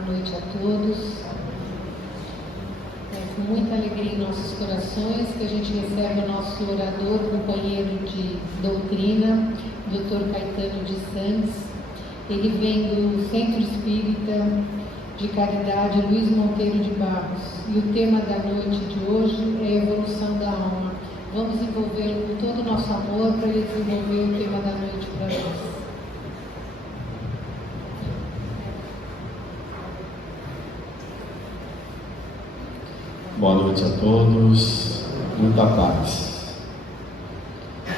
Boa noite a todos. É com muita alegria em nossos corações que a gente recebe o nosso orador, companheiro de doutrina, Dr. Caetano de Santos. Ele vem do Centro Espírita de Caridade Luiz Monteiro de Barros. E o tema da noite de hoje é a evolução da alma. Vamos envolvê-lo com todo o nosso amor para ele desenvolver o tema da noite para nós. Boa noite a todos, muita paz.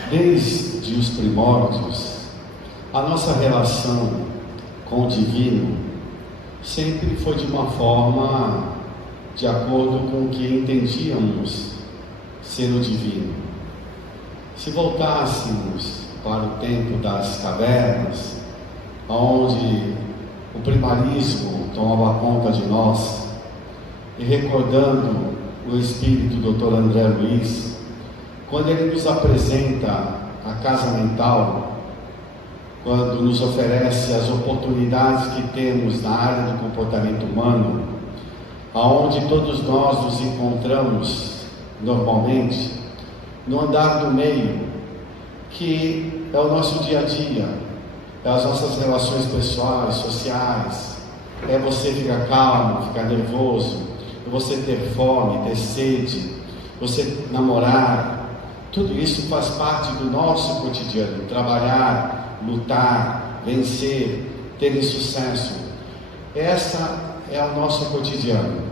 Desde os primórdios, a nossa relação com o divino sempre foi de uma forma de acordo com o que entendíamos ser o divino. Se voltássemos para o tempo das cavernas, onde o primarismo tomava conta de nós, e recordando o espírito do Dr. André Luiz, quando ele nos apresenta a casa mental, quando nos oferece as oportunidades que temos na área do comportamento humano, aonde todos nós nos encontramos normalmente, no andar do meio, que é o nosso dia a dia, é as nossas relações pessoais, sociais, é você ficar calmo, ficar nervoso, você ter fome, ter sede, você namorar, tudo isso faz parte do nosso cotidiano. Trabalhar, lutar, vencer, ter sucesso, essa é o nosso cotidiano.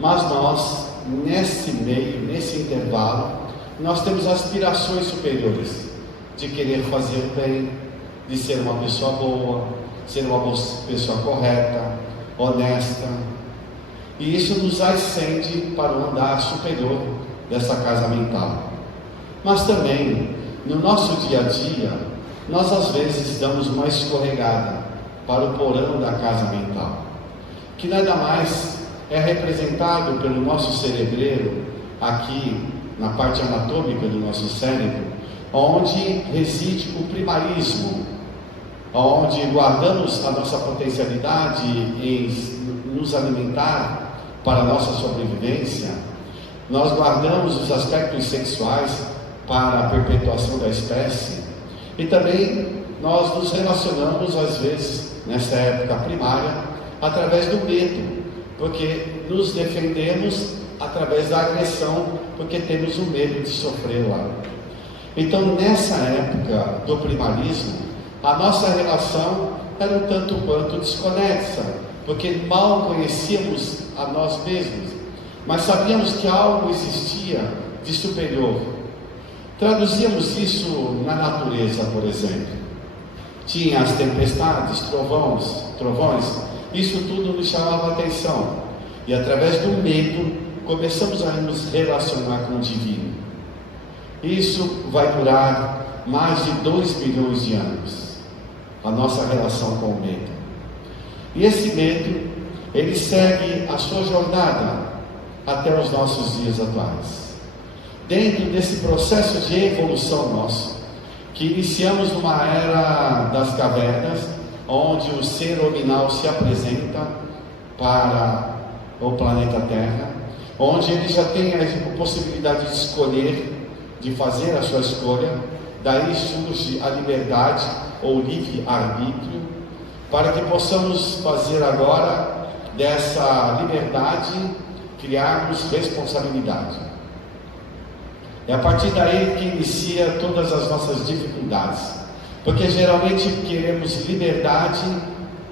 Mas nós, nesse meio, nesse intervalo, nós temos aspirações superiores, de querer fazer o bem, de ser uma pessoa boa, ser uma pessoa correta, honesta. E isso nos ascende para o andar superior dessa casa mental. Mas também, no nosso dia a dia, nós às vezes damos uma escorregada para o porão da casa mental, que nada mais é representado pelo nosso cerebreiro, aqui na parte anatômica do nosso cérebro, onde reside o primarismo, onde guardamos a nossa potencialidade em nos alimentar para a nossa sobrevivência. Nós guardamos os aspectos sexuais para a perpetuação da espécie, e também nós nos relacionamos às vezes, nessa época primária, através do medo, porque nos defendemos através da agressão, porque temos o medo de sofrer lá. Então, nessa época do primarismo, a nossa relação era um tanto quanto desconexa, porque mal conhecíamos a nós mesmos, mas sabíamos que algo existia de superior. Traduzíamos isso na natureza, por exemplo. Tinha as tempestades, trovões, isso tudo nos chamava a atenção, e através do medo começamos a nos relacionar com o divino. Isso vai durar mais de 2 milhões de anos, a nossa relação com o medo. E esse medo, ele segue a sua jornada até os nossos dias atuais. Dentro desse processo de evolução nosso, que iniciamos numa era das cavernas, onde o ser nominal se apresenta para o planeta Terra, onde ele já tem a possibilidade de escolher, de fazer a sua escolha. Daí surge a liberdade ou livre-arbítrio, para que possamos fazer agora dessa liberdade, criarmos responsabilidade. É a partir daí que inicia todas as nossas dificuldades, porque geralmente queremos liberdade,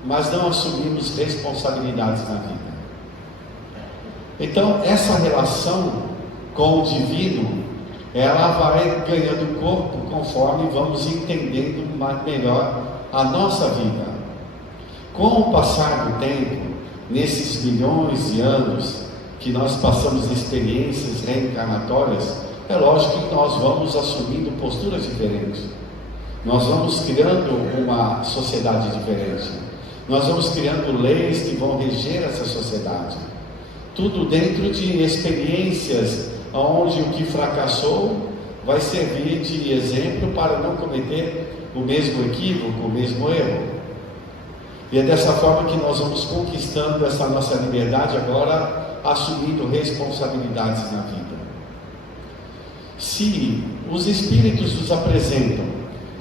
mas não assumimos responsabilidades na vida. Então, essa relação com o divino, ela vai ganhando corpo conforme vamos entendendo melhor a nossa vida. Com o passar do tempo, nesses milhões de anos que nós passamos experiências reencarnatórias, é lógico que nós vamos assumindo posturas diferentes. Nós vamos criando uma sociedade diferente. Nós vamos criando leis que vão reger essa sociedade. Tudo dentro de experiências onde o que fracassou vai servir de exemplo para não cometer o mesmo equívoco, o mesmo erro. E é dessa forma que nós vamos conquistando essa nossa liberdade agora, assumindo responsabilidades na vida. Se os Espíritos nos apresentam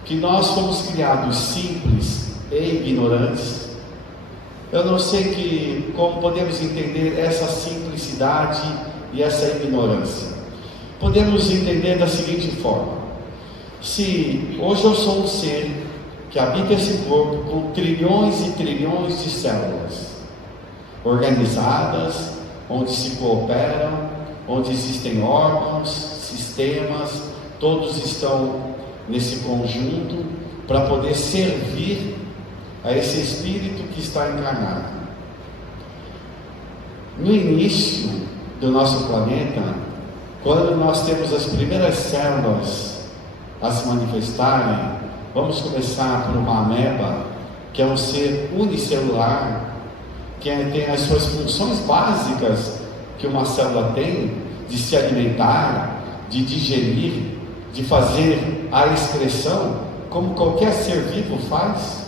que nós fomos criados simples e ignorantes, eu não sei como podemos entender essa simplicidade e essa ignorância. Podemos entender da seguinte forma: se hoje eu sou um ser que habita esse corpo com trilhões e trilhões de células organizadas, onde se cooperam, onde existem órgãos, sistemas, todos estão nesse conjunto para poder servir a esse espírito que está encarnado. No início do nosso planeta, quando nós temos as primeiras células a se manifestarem, vamos começar por uma ameba, que é um ser unicelular, que tem as suas funções básicas que uma célula tem, de se alimentar, de digerir, de fazer a excreção, como qualquer ser vivo faz.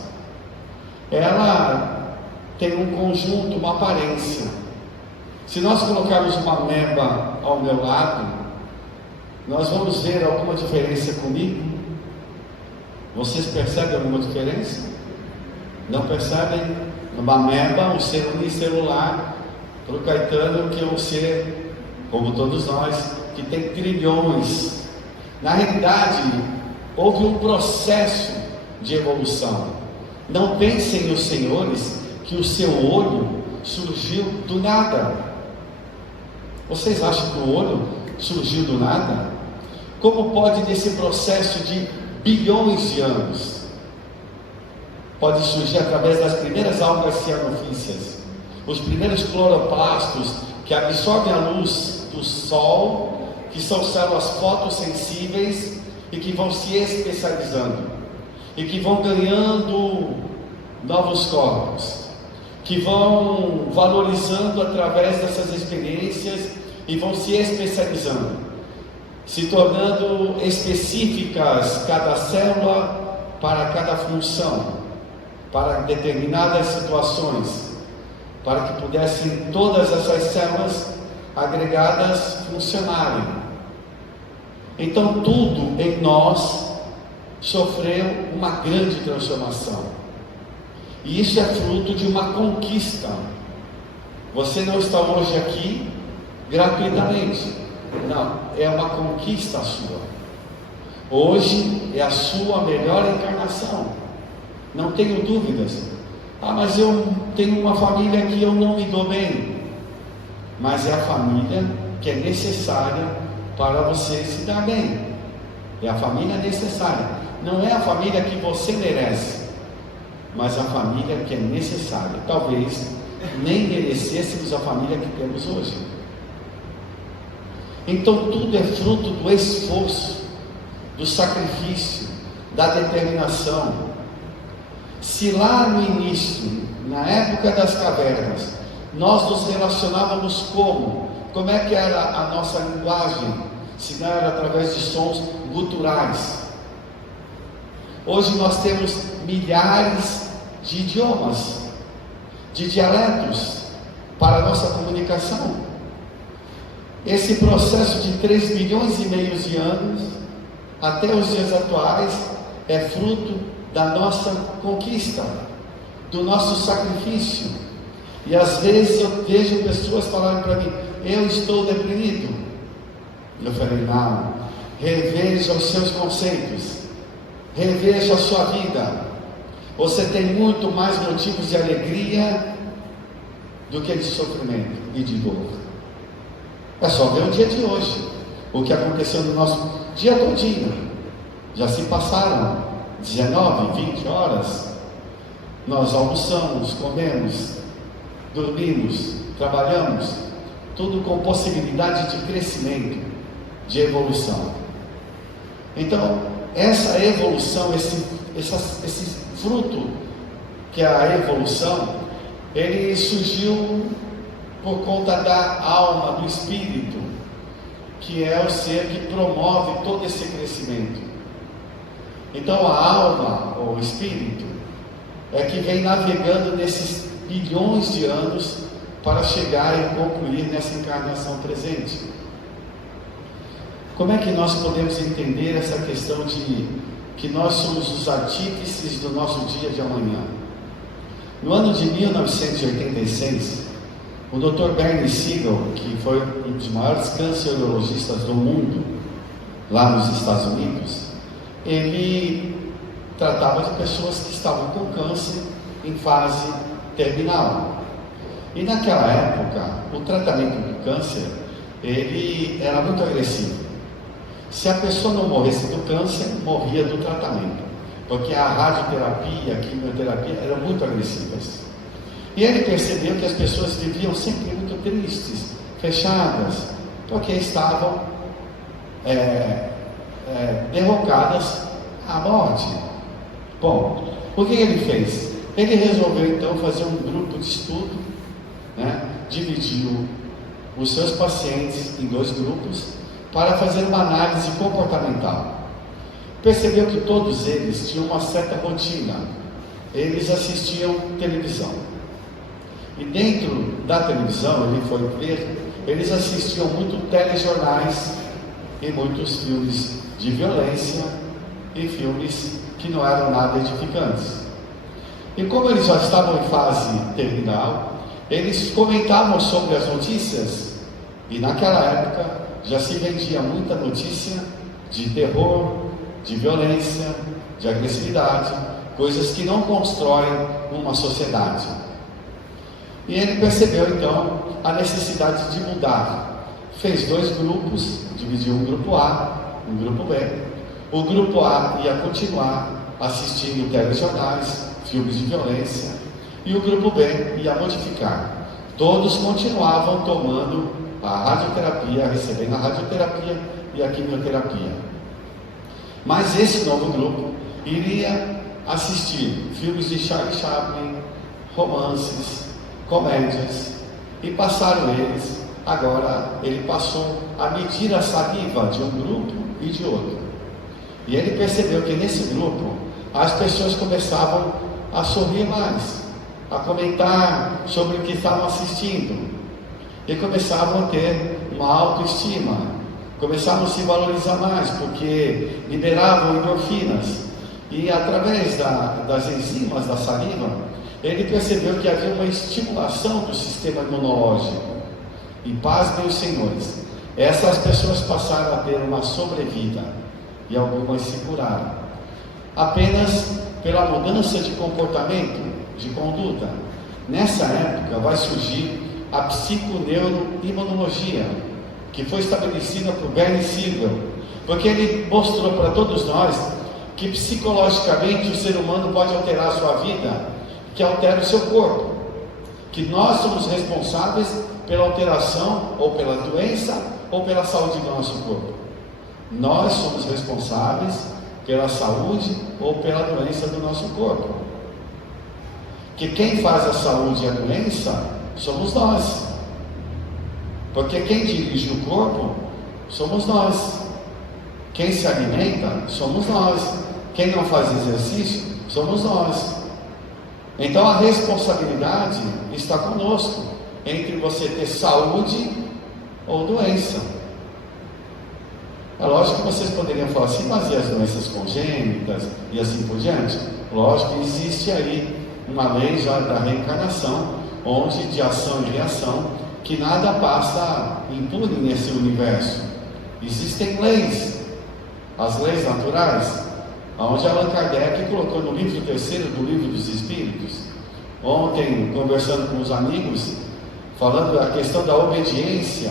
Ela tem um conjunto, uma aparência. Se nós colocarmos uma ameba ao meu lado, nós vamos ver alguma diferença comigo? Vocês percebem alguma diferença? Não percebem? Uma ameba, um ser unicelular, para o Caetano, que é um ser, como todos nós, que tem trilhões. Na realidade, houve um processo de evolução. Não pensem os senhores que o seu olho surgiu do nada. Vocês acham que o olho surgiu do nada? Como pode, nesse processo de bilhões de anos, pode surgir através das primeiras algas cianofícias, os primeiros cloroplastos que absorvem a luz do sol, que são células fotossensíveis e que vão se especializando e que vão ganhando novos corpos, que vão valorizando através dessas experiências e vão se especializando, se tornando específicas cada célula para cada função, para determinadas situações, para que pudessem todas essas células agregadas funcionarem. Então tudo em nós sofreu uma grande transformação, e isso é fruto de uma conquista. Você não está hoje aqui gratuitamente, não, é uma conquista sua. Hoje é a sua melhor encarnação, não tenho dúvidas. Mas eu tenho uma família que eu não me dou bem. Mas é a família que é necessária para você se dar bem. É a família necessária. Não é a família que você merece, mas a família que é necessária. Talvez nem merecêssemos a família que temos hoje. Então tudo é fruto do esforço, do sacrifício, da determinação. Se lá no início, na época das cavernas, nós nos relacionávamos como é que era a nossa linguagem, se não era através de sons guturais. Hoje nós temos milhares de idiomas, de dialetos para a nossa comunicação. Esse processo de 3 milhões e meio de anos até os dias atuais é fruto da nossa conquista, do nosso sacrifício. E às vezes eu vejo pessoas falarem para mim: eu estou deprimido. Eu falei: não, reveja os seus conceitos, reveja a sua vida. Você tem muito mais motivos de alegria do que de sofrimento e de dor. É só ver o dia de hoje, o que aconteceu no nosso dia todinho. Já se passaram 19, 20 horas. Nós almoçamos, comemos, dormimos, trabalhamos, tudo com possibilidade de crescimento, de evolução. Então, essa evolução, esse fruto que é a evolução, ele surgiu por conta da alma, do espírito, que é o ser que promove todo esse crescimento. Então a alma, ou o espírito, é que vem navegando nesses bilhões de anos para chegar e concluir nessa encarnação presente. Como é que nós podemos entender essa questão de que nós somos os artífices do nosso dia de amanhã? No ano de 1986, o Dr. Bernie Siegel, que foi um dos maiores cancerologistas do mundo, lá nos Estados Unidos, ele tratava de pessoas que estavam com câncer em fase terminal. E naquela época, o tratamento do câncer, ele era muito agressivo. Se a pessoa não morresse do câncer, morria do tratamento, porque a radioterapia, a quimioterapia eram muito agressivas. E ele percebeu que as pessoas viviam sempre muito tristes, fechadas, porque estavam derrocadas à morte. Bom, o que ele fez? Ele resolveu então fazer um grupo de estudo, dividiu os seus pacientes em 2 grupos para fazer uma análise comportamental. Percebeu que todos eles tinham uma certa rotina. Eles assistiam televisão. E dentro da televisão, ele foi ver, eles assistiam muito telejornais e muitos filmes de violência e filmes que não eram nada edificantes. E como eles já estavam em fase terminal, eles comentavam sobre as notícias, e naquela época já se vendia muita notícia de terror, de violência, de agressividade, coisas que não constroem uma sociedade. E ele percebeu então a necessidade de mudar. Fez 2 grupos, dividiu um grupo A, um grupo B. O grupo A ia continuar assistindo telejornais, filmes de violência, e o grupo B ia modificar. Todos continuavam tomando a radioterapia, recebendo a radioterapia e a quimioterapia. Mas esse novo grupo iria assistir filmes de Charlie Chaplin, romances, comédias, e passaram eles. Agora ele passou a medir a saliva de um grupo e de outro. E ele percebeu que nesse grupo as pessoas começavam a sorrir mais, a comentar sobre o que estavam assistindo, e começavam a ter uma autoestima, começavam a se valorizar mais, porque liberavam endorfinas, e através das enzimas da saliva, ele percebeu que havia uma estimulação do sistema imunológico. E pasmem os senhores, essas pessoas passaram a ter uma sobrevida, e algumas se curaram, apenas pela mudança de comportamento, de conduta. Nessa época vai surgir a psiconeuroimunologia, que foi estabelecida por Bernie Siegel, porque ele mostrou para todos nós que psicologicamente o ser humano pode alterar a sua vida, que altera o seu corpo, que nós somos responsáveis pela alteração, ou pela doença, ou pela saúde do nosso corpo. Nós somos responsáveis pela saúde ou pela doença do nosso corpo. Que quem faz a saúde e a doença somos nós. Porque quem dirige o corpo somos nós. Quem se alimenta somos nós. Quem não faz exercício somos nós. Então a responsabilidade está conosco, entre você ter saúde ou doença. É lógico que vocês poderiam falar assim, mas e as doenças congênitas e assim por diante? Lógico que existe aí uma lei já da reencarnação, onde de ação e reação, que nada passa impune nesse universo. Existem leis, as leis naturais, onde Allan Kardec colocou no livro 3º do Livro dos Espíritos. Ontem, conversando com os amigos, falando da questão da obediência,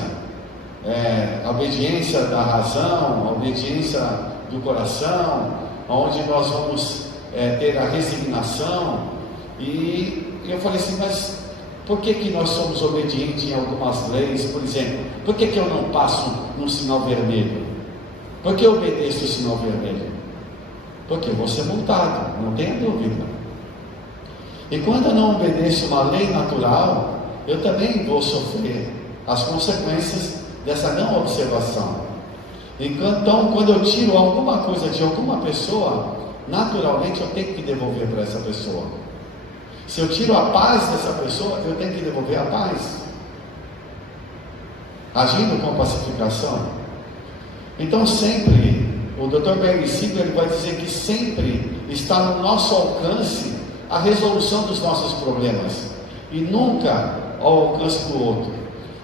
a obediência da razão, a obediência do coração, onde nós vamos ter a resignação. E eu falei assim, mas por que nós somos obedientes em algumas leis? Por exemplo, por que eu não passo no sinal vermelho? Por que eu obedeço o sinal vermelho? Porque eu vou ser multado, não tenha dúvida. E quando eu não obedeço uma lei natural, eu também vou sofrer as consequências dessa não observação. Então, quando eu tiro alguma coisa de alguma pessoa, naturalmente eu tenho que devolver para essa pessoa. Se eu tiro a paz dessa pessoa, eu tenho que devolver a paz, agindo com pacificação. Então sempre, o Dr. Bernie Siegel, ele vai dizer que sempre está no nosso alcance a resolução dos nossos problemas, e nunca ao alcance do outro.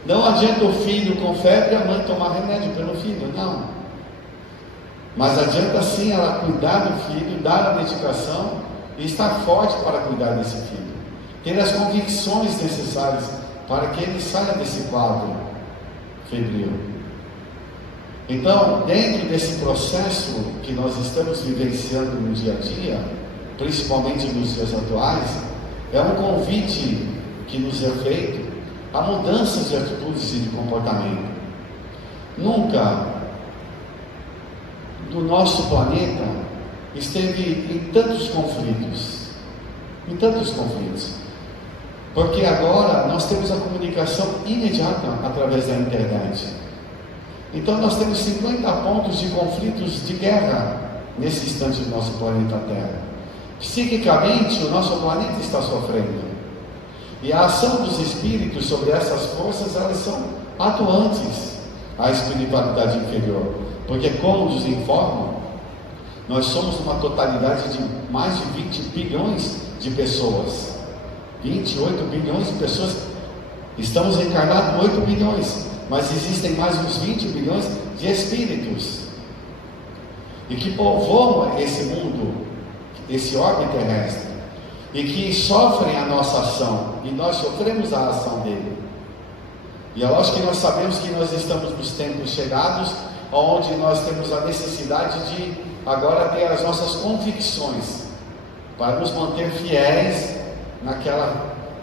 Não adianta o filho com febre a mãe tomar remédio pelo filho, não. Mas adianta sim ela cuidar do filho, dar a medicação e estar forte para cuidar desse filho, ter as convicções necessárias para que ele saia desse quadro febril. Então, dentro desse processo que nós estamos vivenciando no dia a dia, principalmente nos dias atuais, é um convite que nos é feito a mudanças de atitudes e de comportamento. Nunca no nosso planeta esteve em tantos conflitos, porque agora nós temos a comunicação imediata através da internet. Então nós temos 50 pontos de conflitos de guerra nesse instante do nosso planeta Terra. Psiquicamente o nosso planeta está sofrendo, e a ação dos espíritos sobre essas forças, elas são atuantes à espiritualidade inferior, porque como nos informam, nós somos uma totalidade de mais de 20 bilhões de pessoas, 28 bilhões de pessoas, estamos encarnados 8 bilhões, mas existem mais uns 20 bilhões de espíritos, e que povoam esse mundo, esse orbe terrestre, e que sofrem a nossa ação, e nós sofremos a ação dele. E é lógico que nós sabemos que nós estamos nos tempos chegados, onde nós temos a necessidade de agora ter as nossas convicções, para nos manter fiéis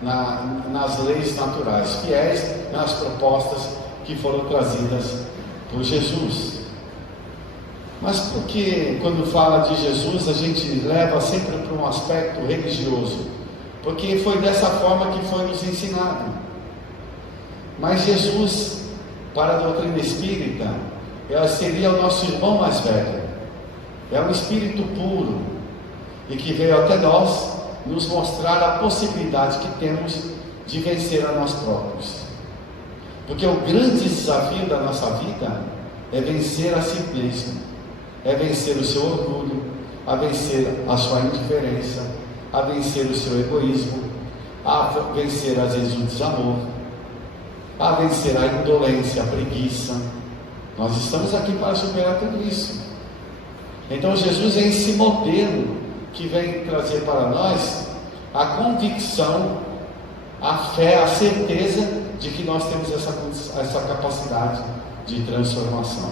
nas leis naturais, fiéis nas propostas que foram trazidas por Jesus. Mas porque quando fala de Jesus a gente leva sempre para um aspecto religioso, porque foi dessa forma que foi nos ensinado. Mas Jesus, para a doutrina espírita, ela seria o nosso irmão mais velho, é um espírito puro, e que veio até nós nos mostrar a possibilidade que temos de vencer a nós próprios, porque o grande desafio da nossa vida é vencer a si mesmo, é vencer o seu orgulho, a vencer a sua indiferença, a vencer o seu egoísmo, a vencer às vezes o desamor, a vencer a indolência, a preguiça. Nós estamos aqui para superar tudo isso. Então Jesus é esse modelo que vem trazer para nós a convicção, a fé, a certeza de que nós temos essa capacidade de transformação.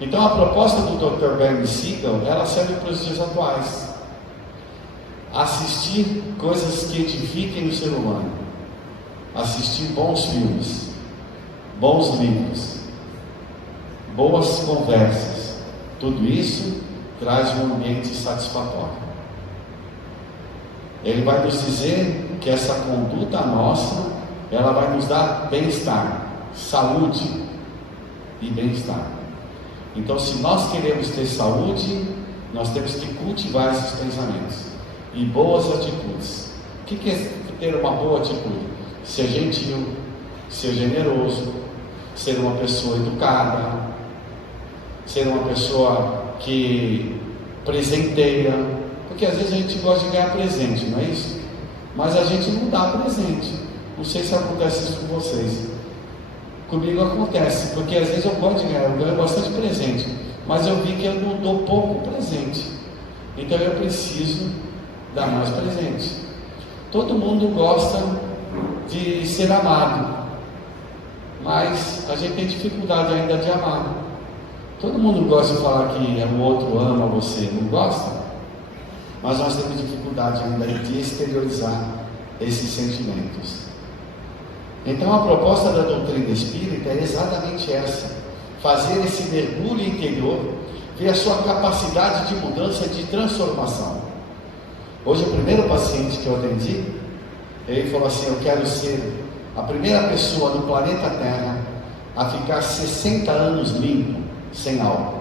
Então a proposta do Dr. Bernie Siegel, ela serve para os dias atuais. Assistir coisas que edifiquem o ser humano, assistir bons filmes, bons livros, boas conversas, tudo isso traz um ambiente satisfatório. Ele vai nos dizer que essa conduta nossa, ela vai nos dar bem-estar, saúde e bem-estar. Então, se nós queremos ter saúde, nós temos que cultivar esses pensamentos e boas atitudes. O que é ter uma boa atitude? Ser gentil, ser generoso, ser uma pessoa educada, ser uma pessoa que presenteia, porque às vezes a gente gosta de ganhar presente, não é isso? Mas a gente não dá presente. Não sei se acontece isso com vocês. Comigo acontece, porque às vezes eu gosto de ganhar, eu ganho bastante presente, mas eu vi que eu não dou pouco presente, então eu preciso dar mais presente. Todo mundo gosta de ser amado, mas a gente tem dificuldade ainda de amar. Todo mundo gosta de falar que o outro ama você, não gosta? Mas nós temos dificuldade ainda de exteriorizar esses sentimentos. Então a proposta da doutrina espírita é exatamente essa: fazer esse mergulho interior, ver a sua capacidade de mudança, de transformação. Hoje o primeiro paciente que eu atendi, ele falou assim: eu quero ser a primeira pessoa no planeta Terra a ficar 60 anos limpo, sem álcool,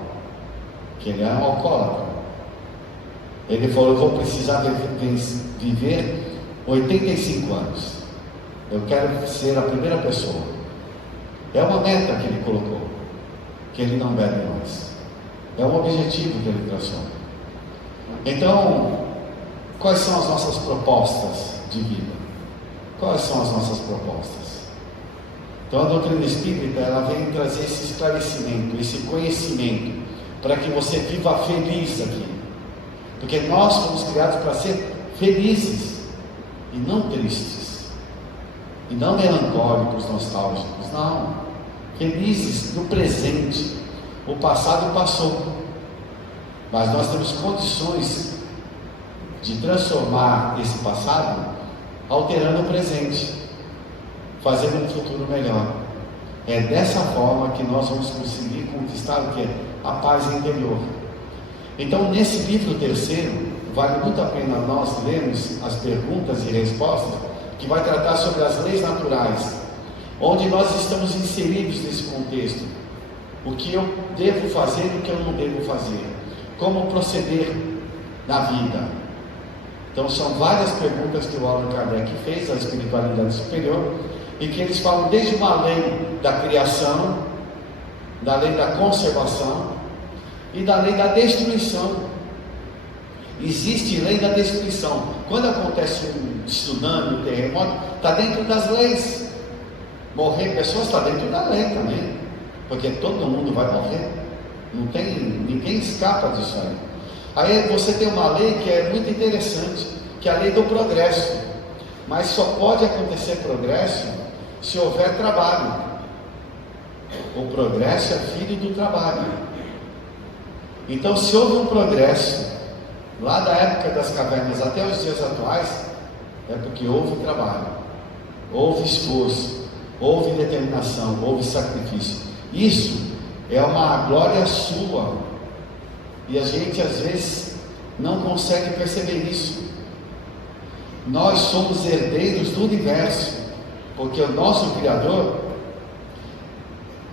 que ele é um alcoólatra. Ele falou: eu vou precisar viver 85 anos. Eu quero ser a primeira pessoa. É uma meta que ele colocou, que ele não bebe mais. É um objetivo que ele traçou. Então, quais são as nossas propostas de vida? Quais são as nossas propostas? Então, a doutrina espírita, ela vem trazer esse esclarecimento, esse conhecimento, para que você viva feliz aqui. Porque nós fomos criados para ser felizes e não tristes, e não melancólicos, nostálgicos, não. Felizes no presente. O passado passou, mas nós temos condições de transformar esse passado alterando o presente, fazendo um futuro melhor. É dessa forma que nós vamos conseguir conquistar o que? A paz interior. Então, nesse livro terceiro, vale muito a pena nós lermos as perguntas e respostas, que vai tratar sobre as leis naturais, onde nós estamos inseridos nesse contexto. O que eu devo fazer e o que eu não devo fazer. Como proceder na vida. Então, são várias perguntas que o Allan Kardec fez à espiritualidade superior, e que eles falam desde uma lei da criação, da lei da conservação e da lei da destruição. Existe lei da destruição. Quando acontece um tsunami, um terremoto, está dentro das leis. Morrer pessoas está dentro da lei também, porque todo mundo vai morrer. Ninguém escapa disso aí. Aí você tem uma lei que é muito interessante, que é a lei do progresso. Mas só pode acontecer progresso se houver trabalho. O progresso é filho do trabalho. Então, se houve um progresso lá da época das cavernas até os dias atuais, é porque houve trabalho, houve esforço, houve determinação, houve sacrifício. Isso é uma glória sua, e a gente às vezes não consegue perceber isso. Nós somos herdeiros do universo, porque o nosso Criador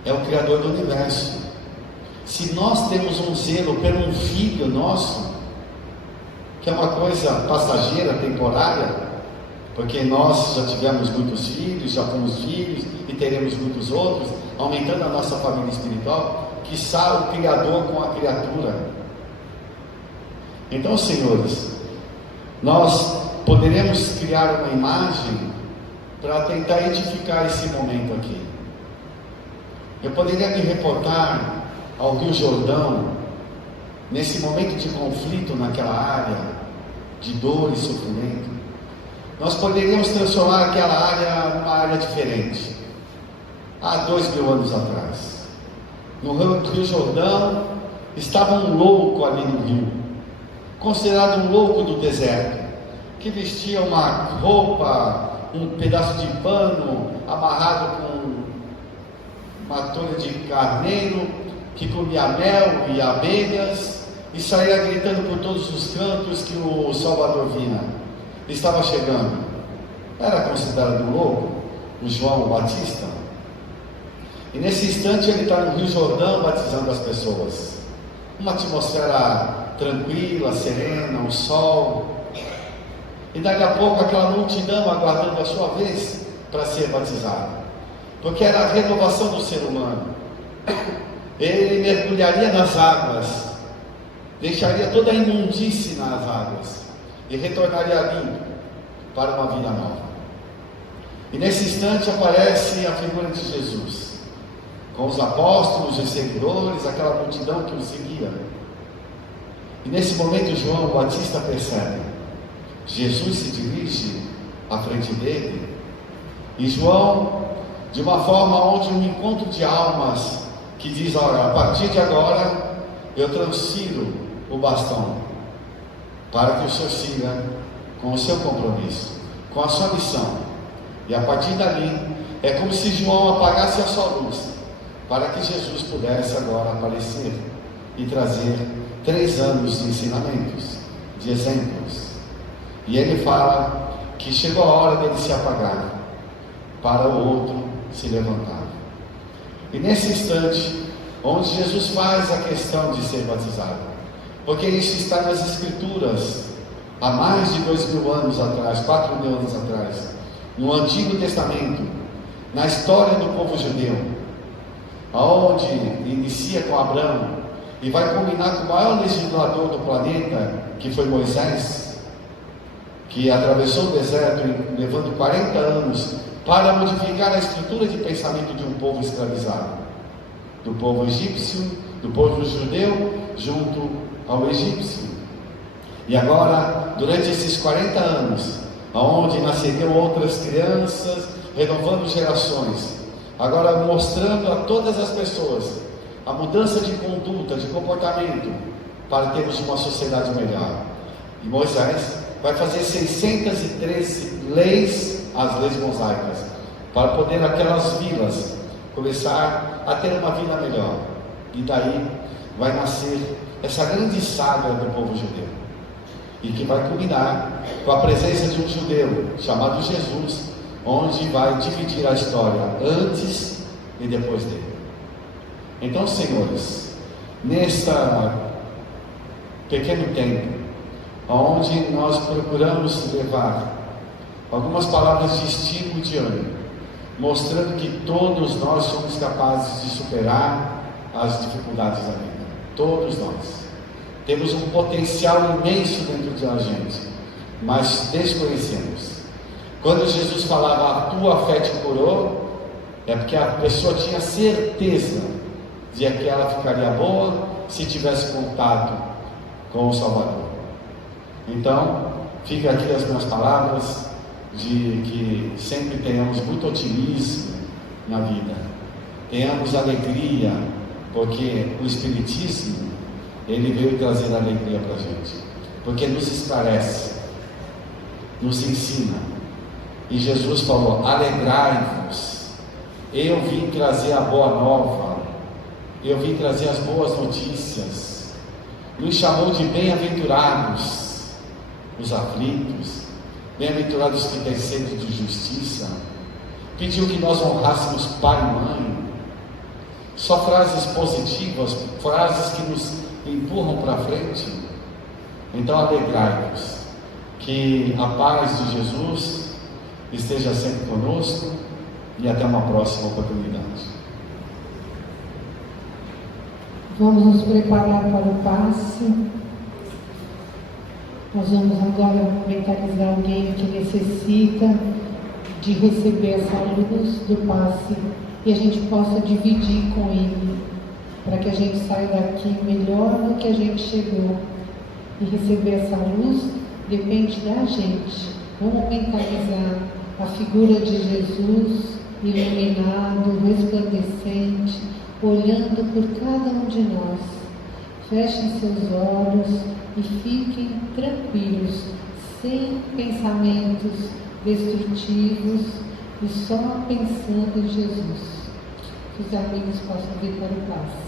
é o Criador do universo. Se nós temos um zelo por um filho nosso, que é uma coisa passageira, temporária, porque nós já tivemos muitos filhos, já fomos filhos e teremos muitos outros, aumentando a nossa família espiritual, quiçá o Criador com a criatura. Então, senhores, nós poderemos criar uma imagem para tentar edificar esse momento aqui. Eu poderia me reportar ao Rio Jordão, nesse momento de conflito naquela área, de dor e sofrimento. Nós poderíamos transformar aquela área numa área diferente. Há 2000 anos atrás, no Rio Jordão, estava um louco ali no rio, considerado um louco do deserto, que vestia uma roupa, um pedaço de pano amarrado com uma tolha de carneiro, que comia mel e abelhas e saía gritando por todos os cantos que o Salvador vinha, estava chegando. Era considerado louco, o João Batista. E nesse instante ele está no Rio Jordão batizando as pessoas. Uma atmosfera tranquila, serena, o sol. E daqui a pouco aquela multidão aguardando a sua vez para ser batizado, porque era a renovação do ser humano. Ele mergulharia nas águas, deixaria toda a imundície nas águas e retornaria limpo para uma vida nova. E nesse instante aparece a figura de Jesus, com os apóstolos, os seguidores, aquela multidão que o seguia. E nesse momento João Batista percebe, Jesus se dirige à frente dele, e João, de uma forma onde um encontro de almas, que diz: olha, a partir de agora eu transfiro o bastão, para que o Senhor siga com o seu compromisso, com a sua missão. E a partir dali, é como se João apagasse a sua luz, para que Jesus pudesse agora aparecer e trazer 3 anos de ensinamentos, de exemplos. E ele fala que chegou a hora dele se apagar, para o outro se levantar. E nesse instante, onde Jesus faz a questão de ser batizado, porque isso está nas Escrituras, há mais de 2000 anos atrás, 4000 anos atrás, no Antigo Testamento, na história do povo judeu, aonde inicia com Abraão e vai culminar com o maior legislador do planeta, que foi Moisés, que atravessou o deserto levando 40 anos para modificar a estrutura de pensamento de um povo escravizado, do povo egípcio, do povo judeu, junto ao egípcio. E agora, durante esses 40 anos, onde nasceriam outras crianças, renovando gerações, agora mostrando a todas as pessoas a mudança de conduta, de comportamento, para termos uma sociedade melhor. E Moisés vai fazer 613 leis, as leis mosaicas, para poder aquelas vilas começar a ter uma vida melhor. E daí vai nascer essa grande saga do povo judeu, e que vai culminar com a presença de um judeu chamado Jesus, onde vai dividir a história antes e depois dele. Então, senhores, neste pequeno tempo, onde nós procuramos levar algumas palavras de estímulo e de ânimo, mostrando que todos nós somos capazes de superar as dificuldades da vida. Todos nós temos um potencial imenso dentro de a gente, mas desconhecemos. Quando Jesus falava, a tua fé te curou, é porque a pessoa tinha certeza de que ela ficaria boa se tivesse contato com o Salvador. Então, fica aqui as minhas palavras de que sempre tenhamos muito otimismo na vida, tenhamos alegria, porque o Espiritismo, ele veio trazer alegria para a gente, porque nos esclarece, nos ensina. E Jesus falou, alegrai-vos, eu vim trazer a boa nova, eu vim trazer as boas notícias. Nos chamou de bem-aventurados os aflitos, bem-aventurados que têm sede de justiça, pediu que nós honrássemos pai e mãe. Só frases positivas, frases que nos empurram para frente. Então alegrai-vos, que a paz de Jesus esteja sempre conosco, e até uma próxima oportunidade. Vamos nos preparar para o passe. Nós vamos agora mentalizar alguém que necessita de receber essa luz do passe, e a gente possa dividir com ele, para que a gente saia daqui melhor do que a gente chegou. E receber essa luz depende da gente. Vamos mentalizar a figura de Jesus iluminado, resplandecente, olhando por cada um de nós. Fechem seus olhos e fiquem tranquilos, sem pensamentos destrutivos, e só pensando em Jesus. Que os amigos possam vir para o passe.